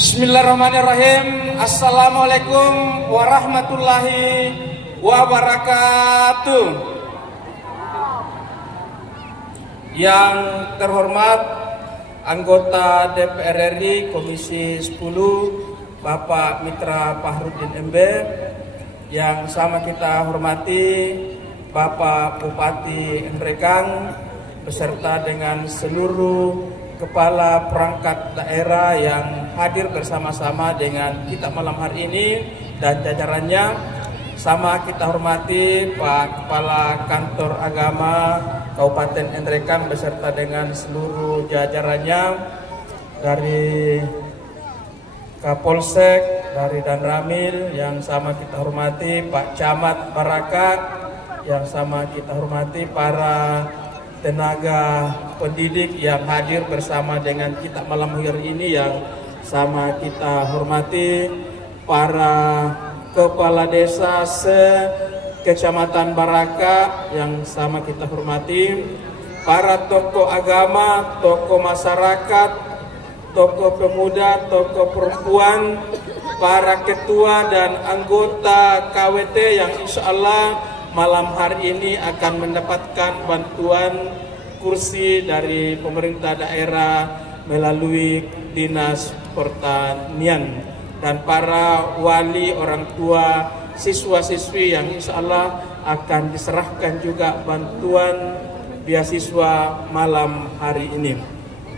Bismillahirrahmanirrahim. Assalamualaikum warahmatullahi wabarakatuh. Yang terhormat anggota DPR RI Komisi 10 Bapak Mitra Fahrudin MB, yang sama kita hormati Bapak Bupati Nrekang beserta dengan seluruh kepala perangkat daerah yang hadir bersama-sama dengan kita malam hari ini dan jajarannya. Sama kita hormati Pak Kepala Kantor Agama Kabupaten Nrekang beserta dengan seluruh jajarannya, dari Kapolsek, dari Danramil yang sama kita hormati Pak Camat Barakat, yang sama kita hormati para tenaga pendidik yang hadir bersama dengan kita malam hari ini, yang sama kita hormati para kepala desa se-Kecamatan Baraka yang sama kita hormati, para tokoh agama, tokoh masyarakat, tokoh pemuda, tokoh perempuan, para ketua dan anggota KWT yang insya Allah malam hari ini akan mendapatkan bantuan kursi dari pemerintah daerah melalui Dinas Pertanian, dan para wali, orang tua, siswa-siswi yang insya Allah akan diserahkan juga bantuan beasiswa malam hari ini.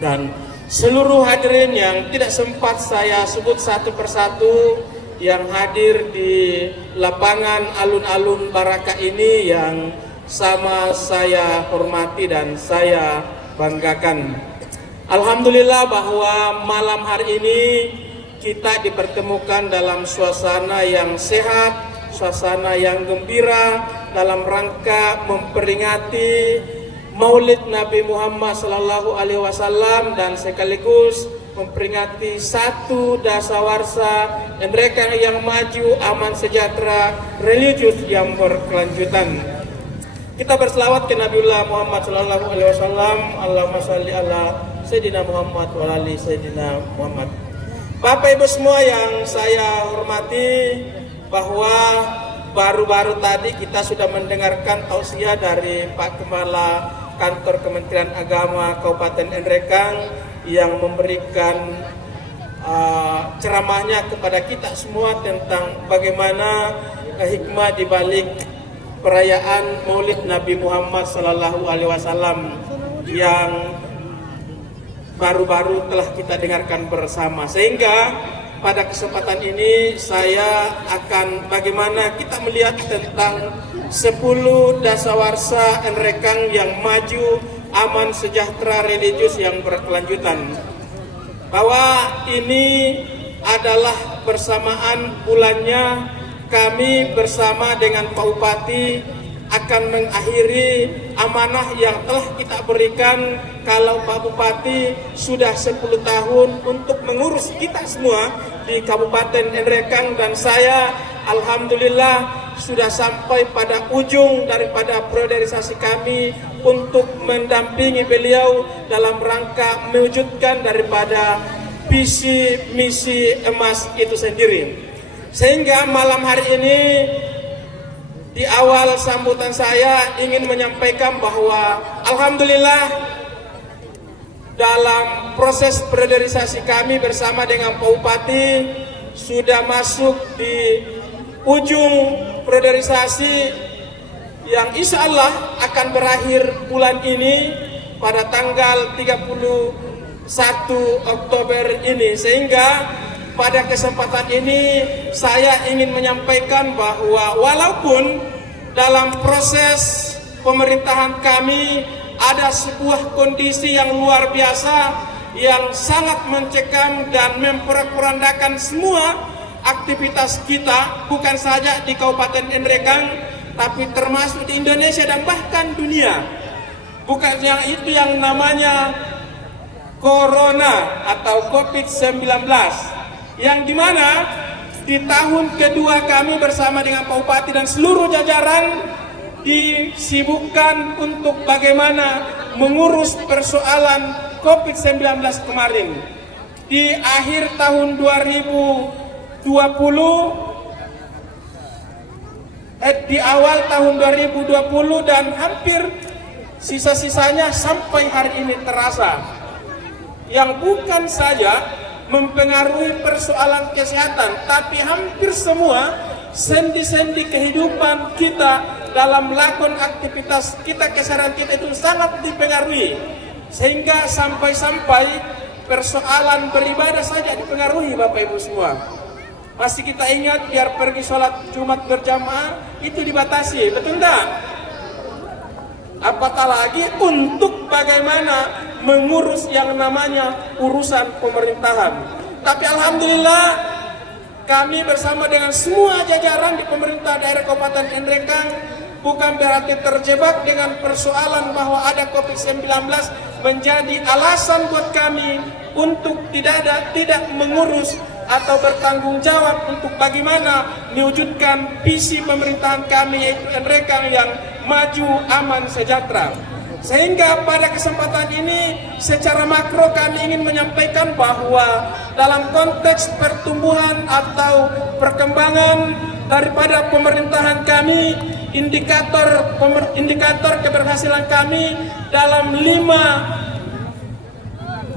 Dan seluruh hadirin yang tidak sempat saya sebut satu persatu yang hadir di lapangan alun-alun Baraka ini, yang sama saya hormati dan saya banggakan. Alhamdulillah bahwa malam hari ini kita dipertemukan dalam suasana yang sehat, suasana yang gembira dalam rangka memperingati Maulid Nabi Muhammad SAW dan sekaligus memperingati satu dasawarsa Nrekang yang maju, aman, sejahtera, religius yang berkelanjutan. Kita berselawat ke Nabiullah Muhammad SAW. Allahumma sholli ala Sayyidina Muhammad wa ali Sayyidina Muhammad. Bapak Ibu semua yang saya hormati, bahwa baru-baru tadi kita sudah mendengarkan tausiah dari Pak Kepala Kantor Kementerian Agama Kabupaten Nrekang yang memberikan ceramahnya kepada kita semua tentang bagaimana hikmah di balik perayaan Maulid Nabi Muhammad SAW yang baru-baru telah kita dengarkan bersama. Sehingga pada kesempatan ini saya akan bagaimana kita melihat tentang 10 dasawarsa Nrekang yang maju, aman, sejahtera, religius yang berkelanjutan. Bahwa ini adalah bersamaan bulannya kami bersama dengan Pak Bupati akan mengakhiri amanah yang telah kita berikan. Kalau Pak Bupati sudah 10 tahun untuk mengurus kita semua di Kabupaten Nrekang, dan saya alhamdulillah sudah sampai pada ujung daripada priorisasi kami untuk mendampingi beliau dalam rangka mewujudkan daripada visi misi emas itu sendiri. Sehingga malam hari ini di awal sambutan saya ingin menyampaikan bahwa alhamdulillah dalam proses priorisasi kami bersama dengan Pak Bupati sudah masuk di ujung priorisasi yang insya Allah akan berakhir bulan ini pada tanggal 31 Oktober ini. Sehingga pada kesempatan ini saya ingin menyampaikan bahwa walaupun dalam proses pemerintahan kami ada sebuah kondisi yang luar biasa yang sangat mencekam dan memporak-porandakan semua aktivitas kita, bukan saja di Kabupaten Nrekang tapi termasuk di Indonesia dan bahkan dunia. Bukan yang itu yang namanya Corona atau COVID-19, yang dimana di tahun kedua kami bersama dengan Pak Bupati dan seluruh jajaran disibukkan untuk bagaimana mengurus persoalan COVID-19 kemarin. di akhir tahun 2020, di awal tahun 2020 dan hampir sisa-sisanya sampai hari ini terasa, yang bukan saja mempengaruhi persoalan kesehatan, tapi hampir semua sendi-sendi kehidupan kita dalam melakukan aktivitas kita, keseharian kita itu sangat dipengaruhi, sehingga sampai-sampai persoalan beribadah saja dipengaruhi, Bapak Ibu semua. Masih kita ingat biar pergi sholat Jumat berjamaah itu dibatasi, betul enggak? Apatah lagi untuk bagaimana mengurus yang namanya urusan pemerintahan. Tapi alhamdulillah kami bersama dengan semua jajaran di pemerintah daerah Kabupaten Nrekang bukan berarti terjebak dengan persoalan bahwa ada COVID-19 menjadi alasan buat kami untuk tidak mengurus atau bertanggung jawab untuk bagaimana mewujudkan visi pemerintahan kami, yaitu Nrekang yang maju, aman, sejahtera. Sehingga pada kesempatan ini secara makro kami ingin menyampaikan bahwa dalam konteks pertumbuhan atau perkembangan daripada pemerintahan kami, indikator keberhasilan kami dalam 5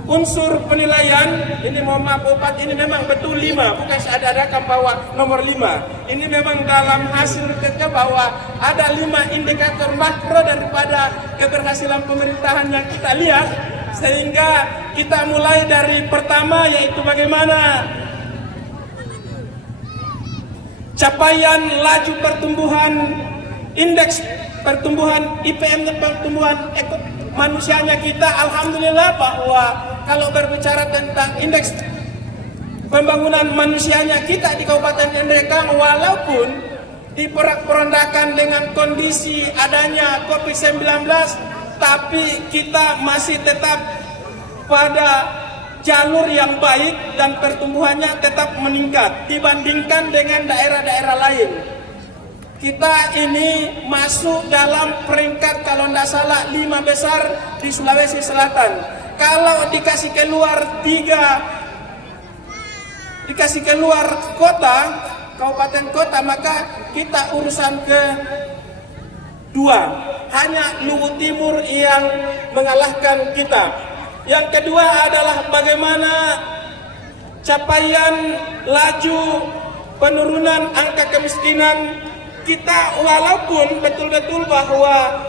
unsur penilaian, ini mohon maaf Bupati, ini memang betul 5, bukan ada-adakan bahwa nomor 5. Ini memang dalam hasil risetnya bahwa ada 5 indikator makro daripada keberhasilan pemerintahan yang kita lihat. Sehingga kita mulai dari pertama, yaitu bagaimana capaian laju pertumbuhan, indeks pertumbuhan IPM dan pertumbuhan manusianya kita. Alhamdulillah bahwa kalau berbicara tentang indeks pembangunan manusianya kita di Kabupaten Nrekang, walaupun diporak-porandakan dengan kondisi adanya COVID-19, tapi kita masih tetap pada jalur yang baik dan pertumbuhannya tetap meningkat dibandingkan dengan daerah-daerah lain. Kita ini masuk dalam peringkat kalau tidak salah 5 besar di Sulawesi Selatan. Kalau dikasih keluar kota, kabupaten kota, maka kita urusan ke-2. Hanya Luwu Timur yang mengalahkan kita. Yang kedua adalah bagaimana capaian laju penurunan angka kemiskinan kita, walaupun betul-betul bahwa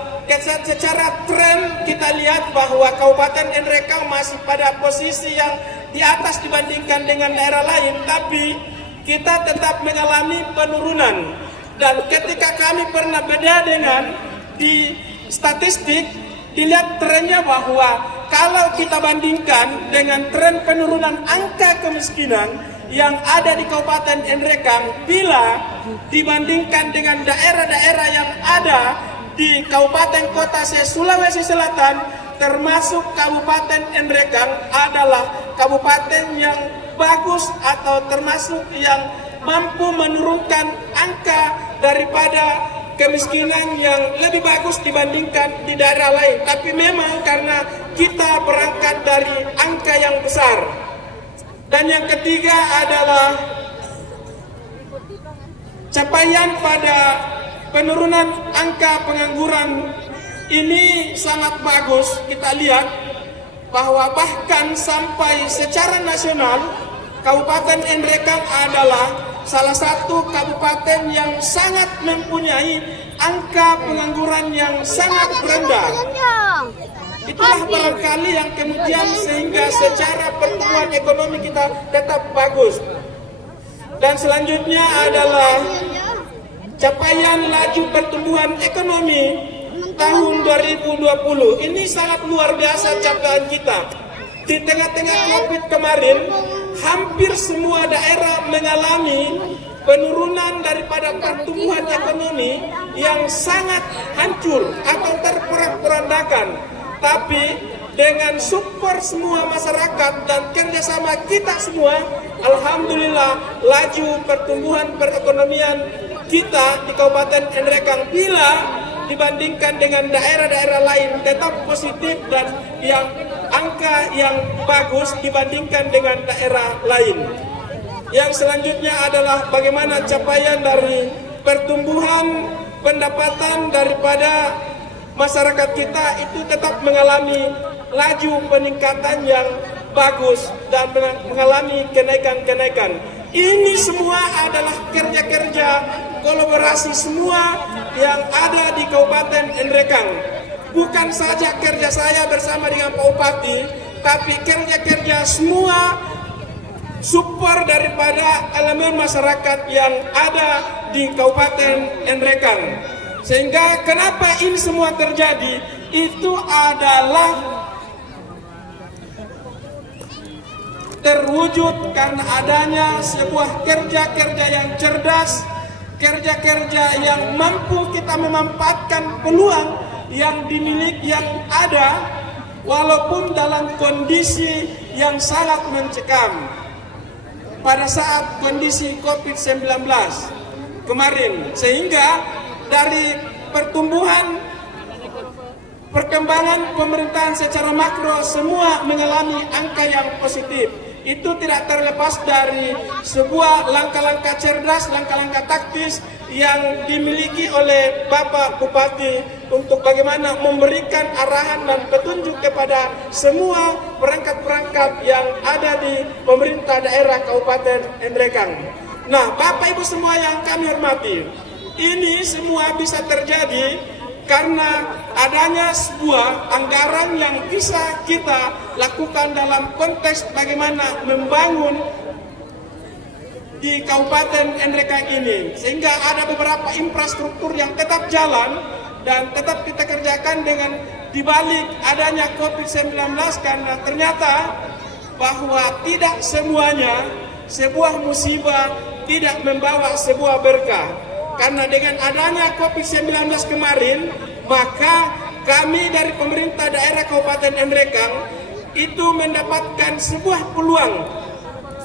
secara tren kita lihat bahwa Kabupaten Nrekang masih pada posisi yang di atas dibandingkan dengan daerah lain, tapi kita tetap mengalami penurunan. Dan ketika kami pernah beda dengan di statistik, dilihat trennya bahwa kalau kita bandingkan dengan tren penurunan angka kemiskinan yang ada di Kabupaten Nrekang, bila dibandingkan dengan daerah-daerah yang ada di Kabupaten Kota Sulawesi Selatan, termasuk Kabupaten Nrekang adalah kabupaten yang bagus atau termasuk yang mampu menurunkan angka daripada kemiskinan yang lebih bagus dibandingkan di daerah lain. Tapi memang karena kita berangkat dari angka yang besar. Dan yang ketiga adalah capaian pada penurunan angka pengangguran ini sangat bagus. Kita lihat bahwa bahkan sampai secara nasional Kabupaten Nrekang adalah salah satu kabupaten yang sangat mempunyai angka pengangguran yang sangat rendah. Itulah barangkali yang kemudian sehingga secara pertumbuhan ekonomi kita tetap bagus. Dan selanjutnya adalah capaian laju pertumbuhan ekonomi tahun 2020. Ini sangat luar biasa capaian kita. Di tengah-tengah COVID kemarin, hampir semua daerah mengalami penurunan daripada pertumbuhan ekonomi yang sangat hancur atau terporak-porandakan. Tapi dengan support semua masyarakat dan kerjasama kita semua, alhamdulillah laju pertumbuhan perekonomian kita di Kabupaten Nrekang bila dibandingkan dengan daerah-daerah lain tetap positif dan yang angka yang bagus dibandingkan dengan daerah lain. Yang selanjutnya adalah bagaimana capaian dari pertumbuhan pendapatan daripada masyarakat kita itu tetap mengalami laju peningkatan yang bagus dan mengalami kenaikan-kenaikan. Ini semua adalah kerja-kerja kolaborasi semua yang ada di Kabupaten Nrekang. Bukan saja kerja saya bersama dengan Pak Bupati, tapi kerja-kerja semua support daripada elemen masyarakat yang ada di Kabupaten Nrekang. Sehingga kenapa ini semua terjadi, itu adalah terwujud karena adanya sebuah kerja-kerja yang cerdas, kerja-kerja yang mampu kita memanfaatkan peluang yang dimiliki yang ada walaupun dalam kondisi yang sangat mencekam. Pada saat kondisi COVID-19 kemarin, sehingga dari pertumbuhan perkembangan pemerintahan secara makro semua mengalami angka yang positif. Itu tidak terlepas dari sebuah langkah-langkah cerdas, langkah-langkah taktis yang dimiliki oleh Bapak Bupati untuk bagaimana memberikan arahan dan petunjuk kepada semua perangkat-perangkat yang ada di pemerintah daerah Kabupaten Nrekang. Nah, Bapak Ibu semua yang kami hormati, ini semua bisa terjadi karena adanya sebuah anggaran yang bisa kita lakukan dalam konteks bagaimana membangun di Kabupaten Nrekang ini. Sehingga ada beberapa infrastruktur yang tetap jalan dan tetap kita kerjakan dengan dibalik adanya COVID-19, karena ternyata bahwa tidak semuanya sebuah musibah tidak membawa sebuah berkah. Karena dengan adanya COVID-19 kemarin, maka kami dari pemerintah daerah Kabupaten Nrekang itu mendapatkan sebuah peluang.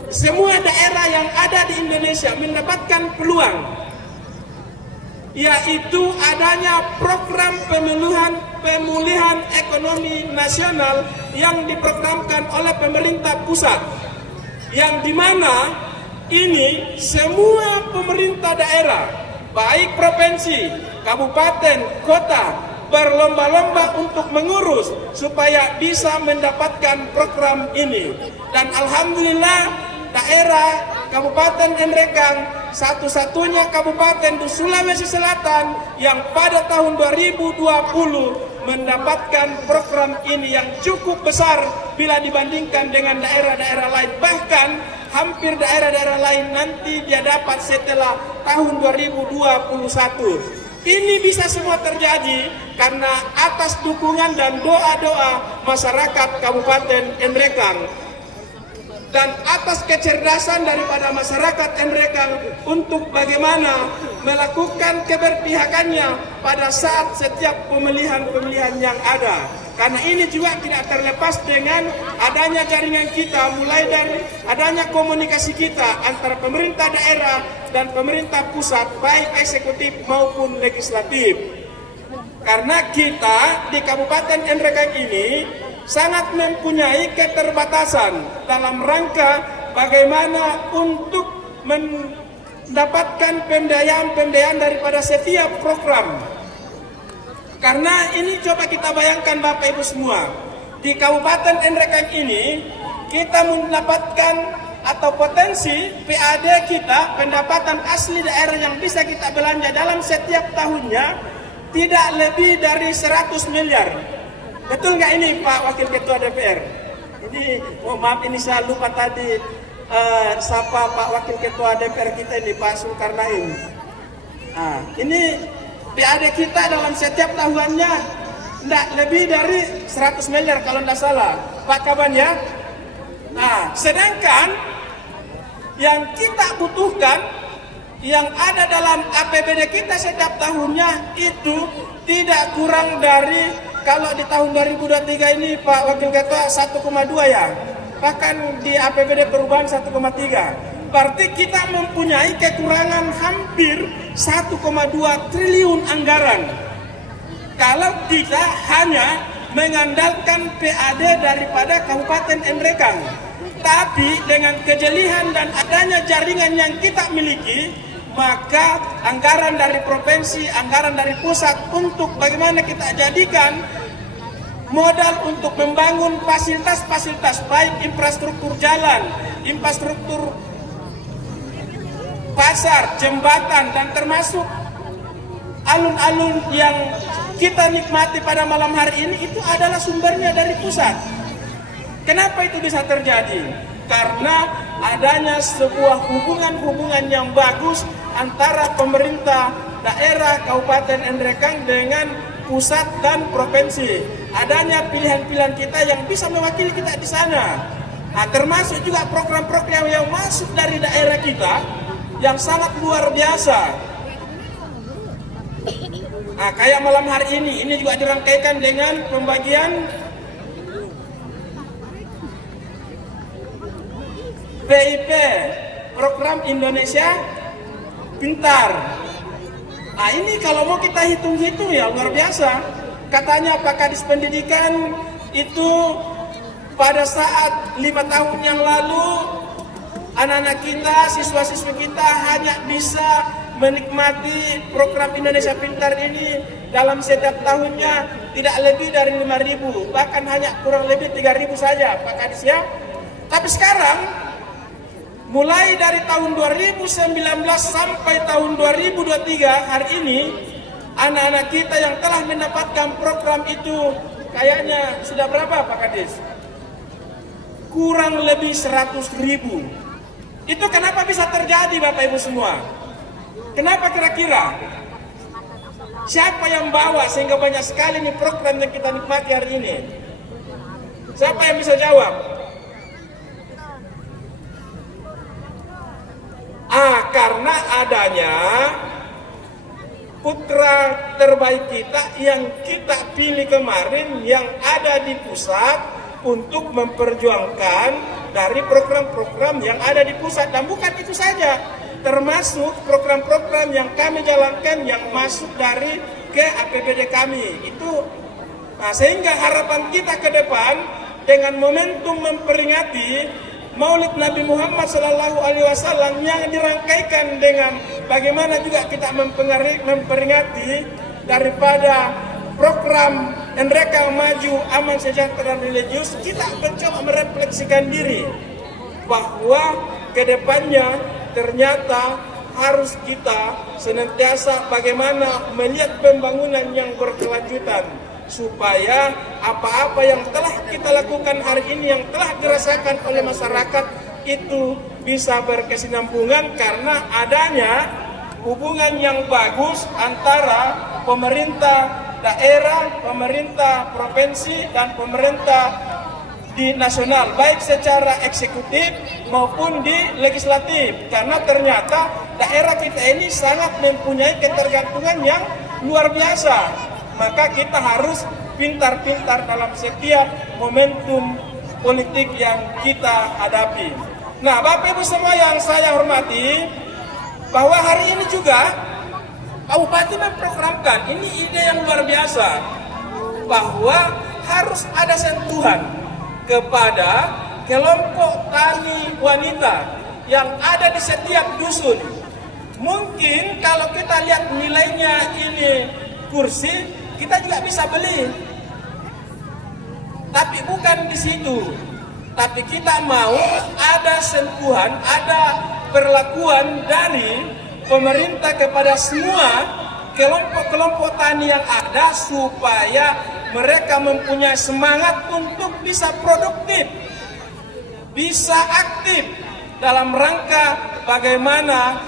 Semua daerah yang ada di Indonesia mendapatkan peluang, yaitu adanya program pemulihan ekonomi nasional yang diprogramkan oleh pemerintah pusat, yang dimana ini semua pemerintah daerah, baik provinsi, kabupaten, kota, berlomba-lomba untuk mengurus supaya bisa mendapatkan program ini. Dan alhamdulillah daerah Kabupaten Nrekang satu-satunya kabupaten di Sulawesi Selatan yang pada tahun 2020 mendapatkan program ini yang cukup besar bila dibandingkan dengan daerah-daerah lain. Bahkan hampir daerah-daerah lain nanti dia dapat setelah tahun 2021. Ini bisa semua terjadi karena atas dukungan dan doa-doa masyarakat Kabupaten Nrekang dan atas kecerdasan daripada masyarakat Nrekang untuk bagaimana melakukan keberpihakannya pada saat setiap pemilihan-pemilihan yang ada. Karena ini juga tidak terlepas dengan adanya jaringan kita, mulai dari adanya komunikasi kita antara pemerintah daerah dan pemerintah pusat, baik eksekutif maupun legislatif. Karena kita di Kabupaten Nrekang ini sangat mempunyai keterbatasan dalam rangka bagaimana untuk mendapatkan pembiayaan daripada setiap program. Karena ini coba kita bayangkan Bapak Ibu semua, di Kabupaten Nrekang ini kita mendapatkan atau potensi PAD kita, pendapatan asli daerah yang bisa kita belanja dalam setiap tahunnya tidak lebih dari 100 miliar. Betul nggak ini Pak Wakil Ketua DPR? Ini, maaf ini saya lupa tadi sapa Pak Wakil Ketua DPR kita ini Pak Zulkarnain. Nah, ini PAD kita dalam setiap tahunnya tidak lebih dari 100 miliar kalau tidak salah, Pak Kaban ya. Nah, sedangkan yang kita butuhkan, yang ada dalam APBD kita setiap tahunnya itu tidak kurang dari, kalau di tahun 2023 ini Pak Wakil Ketua 1,2 ya, bahkan di APBD perubahan 1,3. Berarti kita mempunyai kekurangan hampir 1,2 triliun anggaran. kalau kita hanya mengandalkan PAD daripada Kabupaten Nrekang. Tapi dengan kejelihan dan adanya jaringan yang kita miliki, maka anggaran dari provinsi, anggaran dari pusat untuk bagaimana kita jadikan modal untuk membangun fasilitas-fasilitas baik infrastruktur jalan, infrastruktur pasar, jembatan, dan termasuk alun-alun yang kita nikmati pada malam hari ini itu adalah sumbernya dari pusat. Kenapa itu bisa terjadi? Karena adanya sebuah hubungan-hubungan yang bagus antara pemerintah daerah Kabupaten Nrekang dengan pusat dan provinsi. Adanya pilihan-pilihan kita yang bisa mewakili kita di sana. Nah, termasuk juga program-program yang masuk dari daerah kita yang sangat luar biasa. Nah, kayak malam hari ini juga dirangkaikan dengan pembagian BIP, program Indonesia Pintar. Nah, ini kalau mau kita hitung-hitung ya luar biasa. Katanya Pak Kadis Pendidikan itu pada saat 5 tahun yang lalu anak-anak kita, siswa-siswi kita hanya bisa menikmati program Indonesia Pintar ini dalam setiap tahunnya tidak lebih dari 5.000, bahkan hanya kurang lebih 3.000 saja Pak Kadis ya. Tapi sekarang mulai dari tahun 2019 sampai tahun 2023 hari ini, anak-anak kita yang telah mendapatkan program itu kayaknya sudah berapa Pak Kadis? Kurang lebih 100.000. Itu kenapa bisa terjadi Bapak Ibu semua? Kenapa kira-kira? Siapa yang bawa sehingga banyak sekali nih program yang kita nikmati hari ini? Siapa yang bisa jawab? Karena adanya putra terbaik kita yang kita pilih kemarin yang ada di pusat untuk memperjuangkan dari program-program yang ada di pusat. Dan bukan itu saja, termasuk program-program yang kami jalankan yang masuk dari ke APBD kami itu. Nah, sehingga harapan kita ke depan dengan momentum memperingati Maulid Nabi Muhammad SAW yang dirangkaikan dengan bagaimana juga kita memperingati daripada program Nrekang Maju Aman Sejahtera dan Religius, kita mencoba merefleksikan diri bahwa kedepannya ternyata harus kita senantiasa bagaimana melihat pembangunan yang berkelanjutan, supaya apa-apa yang telah kita lakukan hari ini yang telah dirasakan oleh masyarakat itu bisa berkesinambungan karena adanya hubungan yang bagus antara pemerintah daerah, pemerintah provinsi, dan pemerintah di nasional, baik secara eksekutif maupun di legislatif. Karena ternyata daerah kita ini sangat mempunyai ketergantungan yang luar biasa. Maka kita harus pintar-pintar dalam setiap momentum politik yang kita hadapi. Nah, Bapak Ibu semua yang saya hormati, bahwa hari ini juga Pak Bupati memprogramkan, ini ide yang luar biasa, bahwa harus ada sentuhan kepada kelompok tani wanita yang ada di setiap dusun. Mungkin kalau kita lihat nilainya ini kursi, kita juga bisa beli. Tapi bukan di situ. Tapi kita mau ada sentuhan, ada perlakuan dari pemerintah kepada semua kelompok-kelompok tani yang ada supaya mereka mempunyai semangat untuk bisa produktif, bisa aktif dalam rangka bagaimana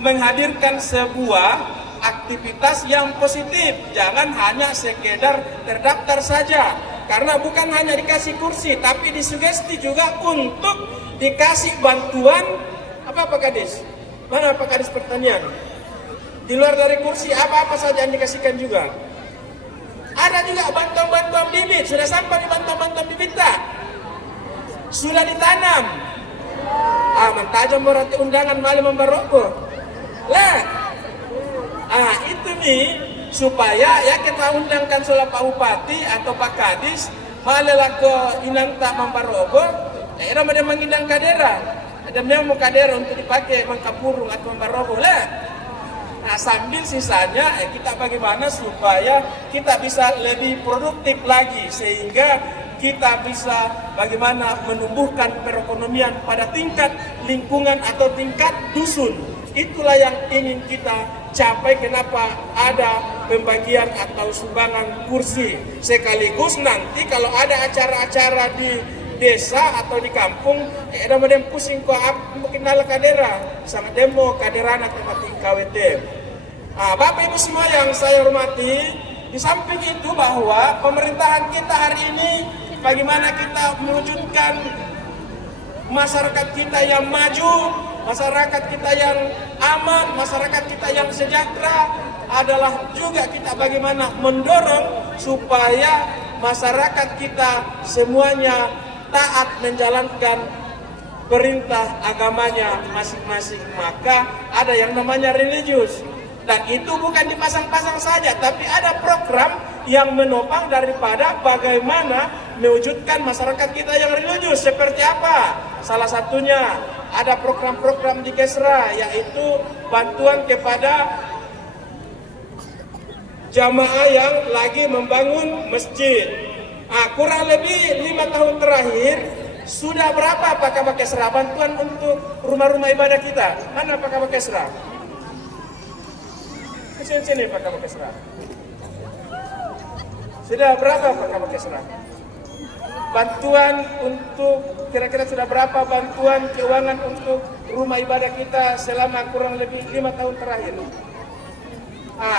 menghadirkan sebuah aktivitas yang positif. Jangan hanya sekedar terdaftar saja, karena bukan hanya dikasih kursi, tapi disugesti juga untuk dikasih bantuan. Apa Pak Kadis? Mana Pak Kadis pertanian? Di luar dari kursi apa-apa saja yang dikasihkan juga. Ada juga bantuan-bantuan bibit. Sudah sampai di bantuan-bantuan bibit tak? Sudah ditanam. Mentajam berarti undangan malam membaroko. Lah, itu nih supaya ya kita undangkan soal Pak Bupati atau Pak Kadis malah ke Inanta Mambarobo, daerah mana mengindang kadera, ada memang mau kadera untuk dipakai Mangkapurung atau Mambarobo lah. Nah, sambil sisanya kita bagaimana supaya kita bisa lebih produktif lagi sehingga kita bisa bagaimana menumbuhkan perekonomian pada tingkat lingkungan atau tingkat dusun. Itulah yang ingin kita capai, kenapa ada pembagian atau sumbangan kursi. Sekaligus nanti kalau ada acara-acara di desa atau di kampung, ada modem pusing ko mungkin nala kadera, sangat demo kaderana temati KWT. Bapak Ibu semua yang saya hormati, di samping itu bahwa pemerintahan kita hari ini bagaimana kita mewujudkan masyarakat kita yang maju, masyarakat kita yang aman, masyarakat kita yang sejahtera, adalah juga kita bagaimana mendorong supaya masyarakat kita semuanya taat menjalankan perintah agamanya masing-masing. Maka ada yang namanya religius. Dan itu bukan dipasang-pasang saja, tapi ada program yang menopang daripada bagaimana mewujudkan masyarakat kita yang religius. Seperti apa? Salah satunya ada program-program di Kesra, yaitu bantuan kepada jamaah yang lagi membangun masjid. Kurang lebih 5 tahun terakhir, sudah berapa Pak Kabak Kesra bantuan untuk rumah-rumah ibadah kita? Mana Pak Kabak Kesra? Sini Pak Kabak Kesra. Sudah berapa Pak Kabak Kesra? Bantuan untuk kira-kira sudah berapa bantuan keuangan untuk rumah ibadah kita selama kurang lebih 5 tahun terakhir?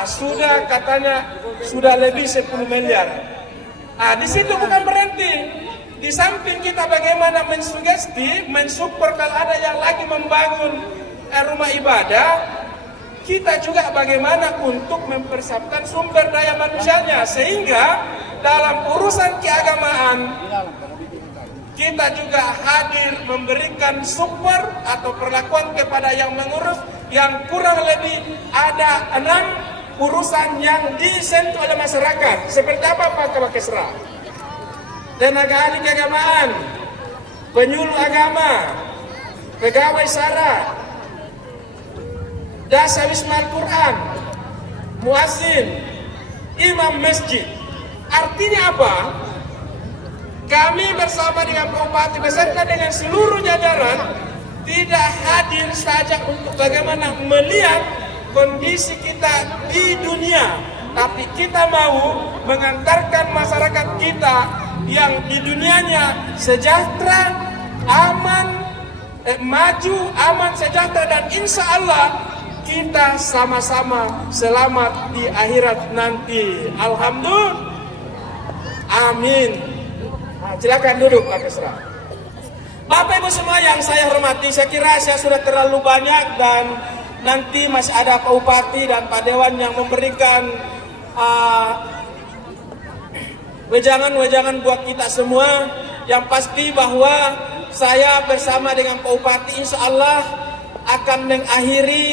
Sudah katanya sudah lebih 10 miliar. Di situ bukan berhenti. Di samping kita bagaimana mensugesti, mensupport kalau ada yang lagi membangun rumah ibadah, kita juga bagaimana untuk mempersiapkan sumber daya manusianya, sehingga dalam urusan keagamaan kita juga hadir memberikan support atau perlakuan kepada yang mengurus, yang kurang lebih ada 6 urusan yang disentuh oleh masyarakat. Seperti apa Pak Kabak Kesra? Tenaga ahli keagamaan, penyuluh agama, pegawai syara, dasa wisma Al-Quran, muazzin, imam masjid. Artinya apa? Kami bersama dengan Pak Bupati beserta dengan seluruh jajaran tidak hadir saja untuk bagaimana melihat kondisi kita di dunia, tapi kita mau mengantarkan masyarakat kita yang di dunianya sejahtera, aman, maju, aman, sejahtera, dan insya Allah kita sama-sama selamat di akhirat nanti. Alhamdulillah. Amin. Silakan duduk Pak Kesra. Bapak Ibu semua yang saya hormati, saya kira saya sudah terlalu banyak dan nanti masih ada Pak Bupati dan Pak Dewan yang memberikan wejangan-wejangan buat kita semua. Yang pasti bahwa saya bersama dengan Pak Bupati insya Allah akan mengakhiri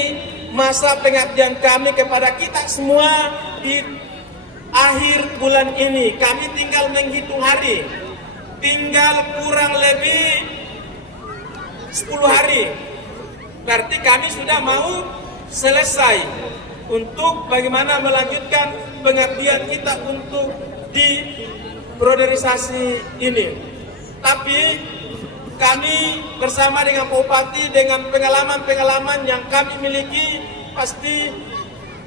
masa pengabdian kami kepada kita semua di akhir bulan ini. Kami tinggal menghitung hari, tinggal kurang lebih 10 hari. Berarti kami sudah mau selesai untuk bagaimana melanjutkan pengabdian kita untuk di priorisasi ini. Tapi kami bersama dengan Pak Bupati dengan pengalaman-pengalaman yang kami miliki pasti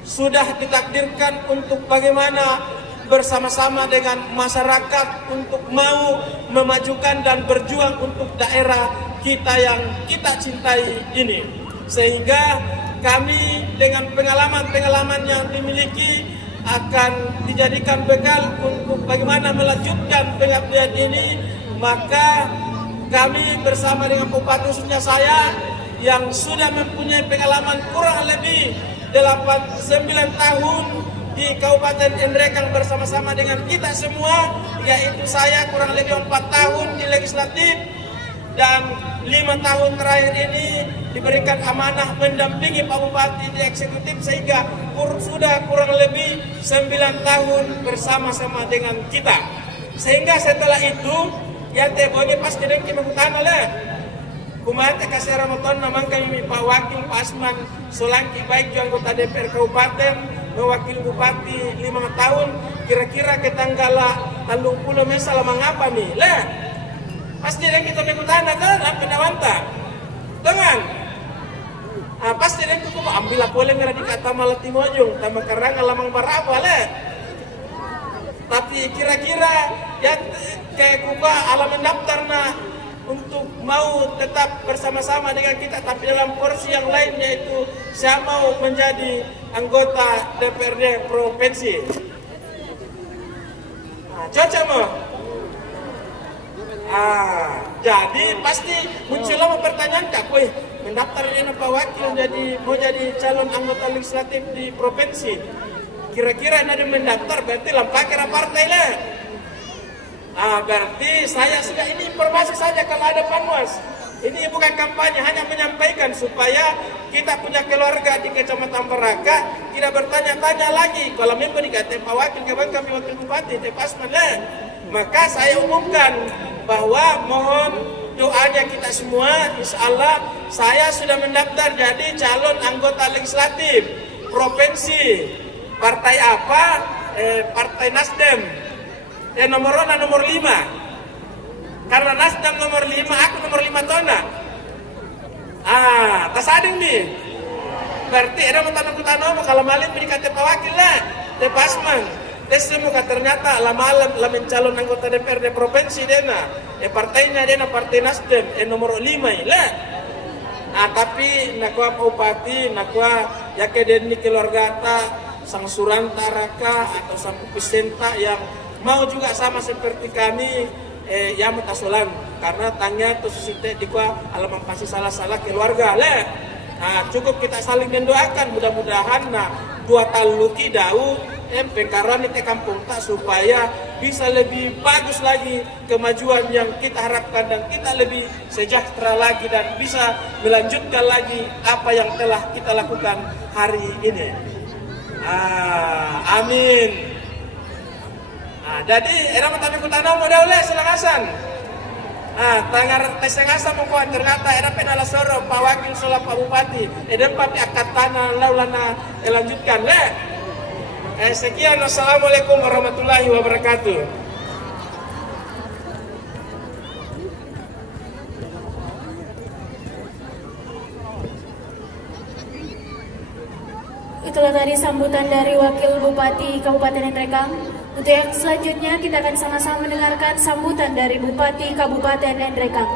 sudah ditakdirkan untuk bagaimana bersama-sama dengan masyarakat untuk mau memajukan dan berjuang untuk daerah kita yang kita cintai ini. Sehingga kami dengan pengalaman-pengalaman yang dimiliki akan dijadikan bekal untuk bagaimana melanjutkan pengabdian ini. Maka kami bersama dengan Bupati khususnya saya yang sudah mempunyai pengalaman kurang lebih 8-9 tahun di Kabupaten Nrekang bersama-sama dengan kita semua, yaitu saya kurang lebih 4 tahun di legislatif dan 5 tahun terakhir ini di diberikan amanah mendampingi Pak Bupati di eksekutif sehingga sudah kurang lebih 9 tahun bersama-sama dengan kita. Sehingga setelah itu ya tebonya pas kedeng kita tanah lah. Kumate kasih ramaton namang kami Pak Wakil Pak Asman Solangki baik juga anggota DPR Kabupaten mewakili Bupati 5 tahun kira-kira ke tanggal 30 Mei mengapa nih lah pasti dan kita mengutana kan apa nawanta dengan pasti dan kita ambil boleh nggak di kata malah timojong tambah karang lamang barapa lah tapi kira-kira ya kayak kuka alam mendaftar nah untuk mau tetap bersama-sama dengan kita tapi dalam porsi yang lain yaitu saya mau menjadi anggota DPRD provinsi. Cocok mau? Jadi pasti muncul pertanyaan kak, wih mendaftar ini Pak Wakil mau jadi calon anggota legislatif di provinsi. Kira-kira nanti mendaftar berarti lampakir partai lah. Berarti saya sudah ini informasi saja kalau ada panwas. Ini bukan kampanye, hanya menyampaikan supaya kita punya keluarga di Kecamatan Baraka tidak bertanya-tanya lagi. Kalau memang dikatakan Pak Wakil, kami Wakil Bupati, Pasman lah. Maka saya umumkan bahwa mohon doanya kita semua, insya Allah saya sudah mendaftar jadi calon anggota legislatif provinsi. Partai apa? Partai Nasdem. Nomor 5. Karena Nasdem nomor 5, aku nomor 5 tona. Tas ading nih. Berarti ada mau kalau malin beri kata Pak Wakil lah, Pasman. Semoga ternyata lama calon anggota DPRD provinsi dena, partainya dena Partai Nasdem, nomor 5 lah. Tapi nakwa Bupati, nakwa ya kedeni keluarga ta sang suranta raka atau sang pisenta yang mau juga sama seperti kami ya mutasolan karena tanya tuh susite dikwa alamang pasti salah-salah keluarga lah. Cukup kita saling mendoakan mudah-mudahan 2 taluki dau pengkaran di kampung tak supaya bisa lebih bagus lagi kemajuan yang kita harapkan dan kita lebih sejahtera lagi dan bisa melanjutkan lagi apa yang telah kita lakukan hari ini. Amin. Jadi era mata kutana modal le selangasan. Tangar tesengasa mongko ternyata era penala soro Pak Wakil sola Pak Bupati. Eden papi akad tanah laulana lanjutkan le. Sekian, assalamualaikum warahmatullahi wabarakatuh. Itulah tadi sambutan dari Wakil Bupati Kabupaten Nrekang. Untuk yang selanjutnya kita akan sama-sama mendengarkan sambutan dari Bupati Kabupaten Nrekang.